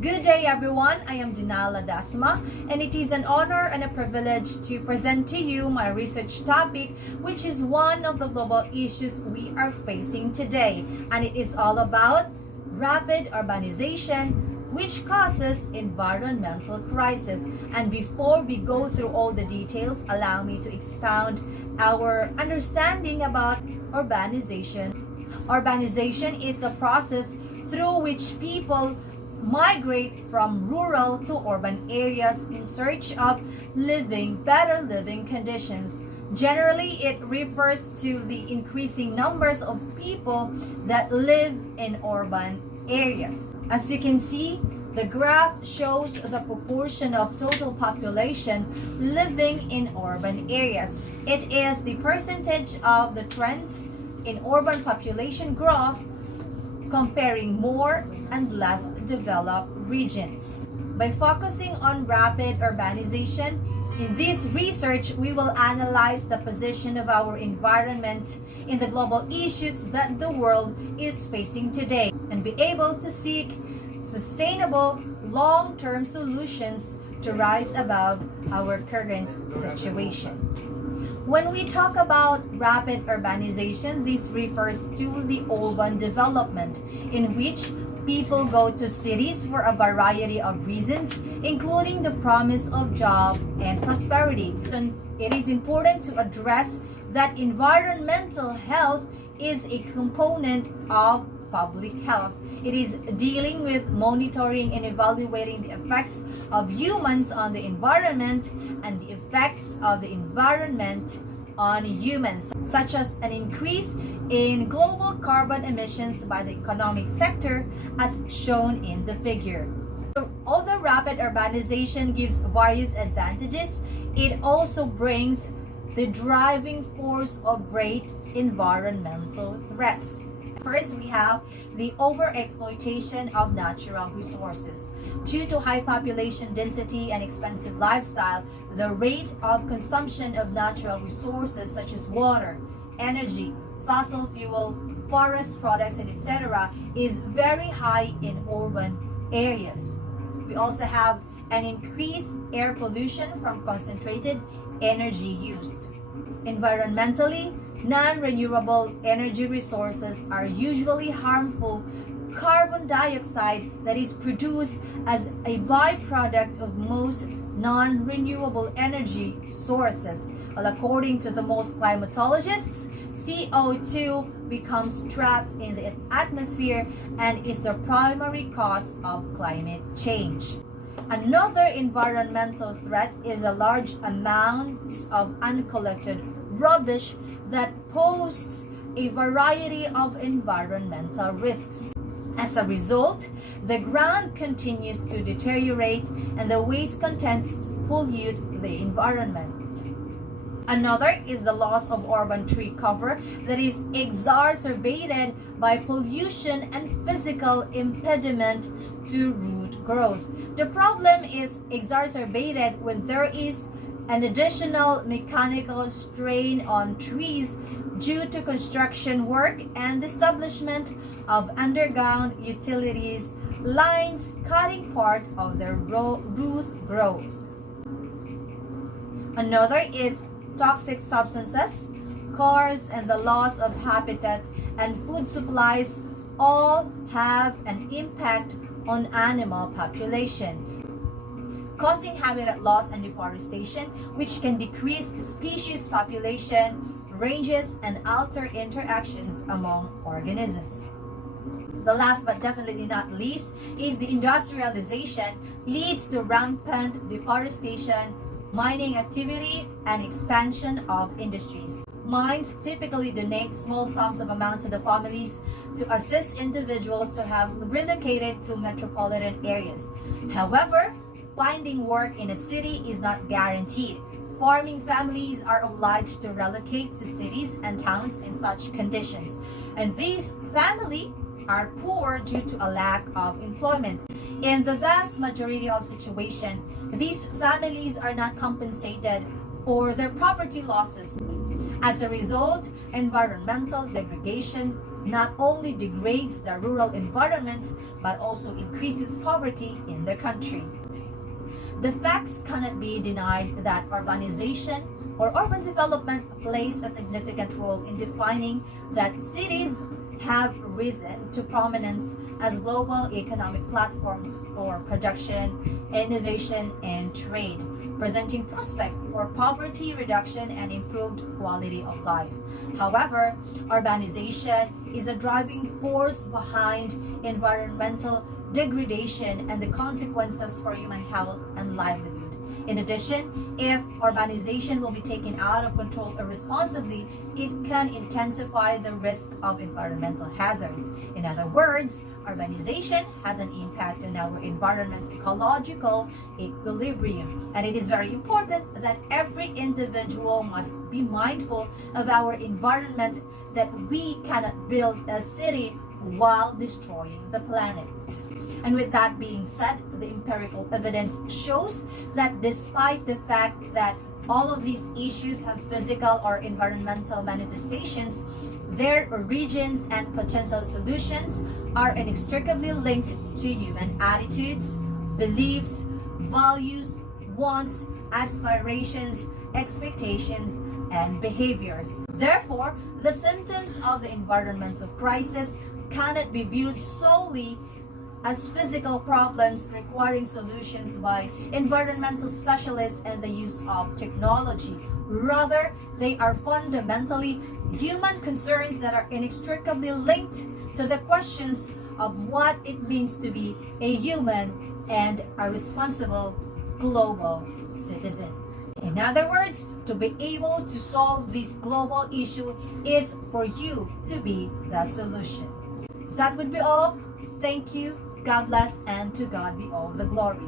Good day everyone, I am Dinala Dasma and it is an honor and a privilege to present to you my research topic, which is one of the global issues we are facing today, and it is all about rapid urbanization which causes environmental crisis. And before we go through all the details, allow me to expound our understanding about urbanization. Urbanization is the process through which people migrate from rural to urban areas in search of better living conditions. Generally, it refers to the increasing numbers of people that live in urban areas. As you can see, the graph shows the proportion of total population living in urban areas. It is the percentage of the trends in urban population growth comparing more and less developed regions. By focusing on rapid urbanization, in this research, we will analyze the position of our environment in the global issues that the world is facing today and be able to seek sustainable, long-term solutions to rise above our current situation. When we talk about rapid urbanization, this refers to the urban development in which people go to cities for a variety of reasons, including the promise of job and prosperity. And it is important to address that environmental health is a component of public health. It is dealing with monitoring and evaluating the effects of humans on the environment and the effects of the environment on humans, such as an increase in global carbon emissions by the economic sector as shown in the figure. Although rapid urbanization gives various advantages, it also brings the driving force of great environmental threats. First, we have the overexploitation of natural resources. Due to high population density and expensive lifestyle, the rate of consumption of natural resources such as water, energy, fossil fuel, forest products, and etc. is very high in urban areas. We also have an increased air pollution from concentrated energy used. Environmentally, non-renewable energy resources are usually harmful carbon dioxide that is produced as a byproduct of most non-renewable energy sources. Well, according to the most climatologists, CO2 becomes trapped in the atmosphere and is the primary cause of climate change. Another environmental threat is a large amounts of uncollected rubbish that poses a variety of environmental risks. As a result, the ground continues to deteriorate and the waste contents pollute the environment. Another is the loss of urban tree cover that is exacerbated by pollution and physical impediment to root growth. The problem is exacerbated when there is an additional mechanical strain on trees due to construction work and establishment of underground utilities lines cutting part of their root growth. Another is toxic substances, cars, and the loss of habitat and food supplies all have an impact on animal population, causing habitat loss and deforestation, which can decrease species population ranges and alter interactions among organisms. The last but definitely not least is the industrialization leads to rampant deforestation, mining activity, and expansion of industries. Mines typically donate small sums of amount to the families to assist individuals who have relocated to metropolitan areas. However, finding work in a city is not guaranteed. Farming families are obliged to relocate to cities and towns in such conditions, and these families are poor due to a lack of employment. In the vast majority of situations, these families are not compensated for their property losses. As a result, environmental degradation not only degrades the rural environment but also increases poverty in the country. The facts cannot be denied that urbanization or urban development plays a significant role in defining that cities have risen to prominence as global economic platforms for production, innovation, and trade, presenting prospect for poverty reduction and improved quality of life. However, urbanization is a driving force behind environmental degradation and the consequences for human health and livelihood. In addition, if urbanization will be taken out of control irresponsibly, it can intensify the risk of environmental hazards. In other words, urbanization has an impact on our environment's ecological equilibrium. And it is very important that every individual must be mindful of our environment, that we cannot build a city while destroying the planet. And with that being said, the empirical evidence shows that despite the fact that all of these issues have physical or environmental manifestations, their origins and potential solutions are inextricably linked to human attitudes, beliefs, values, wants, aspirations, expectations, and behaviors. Therefore, the symptoms of the environmental crisis cannot be viewed solely as physical problems requiring solutions by environmental specialists and the use of technology. Rather, they are fundamentally human concerns that are inextricably linked to the questions of what it means to be a human and a responsible global citizen. In other words, to be able to solve this global issue is for you to be the solution. That would be all. Thank you. God bless, and to God be all the glory.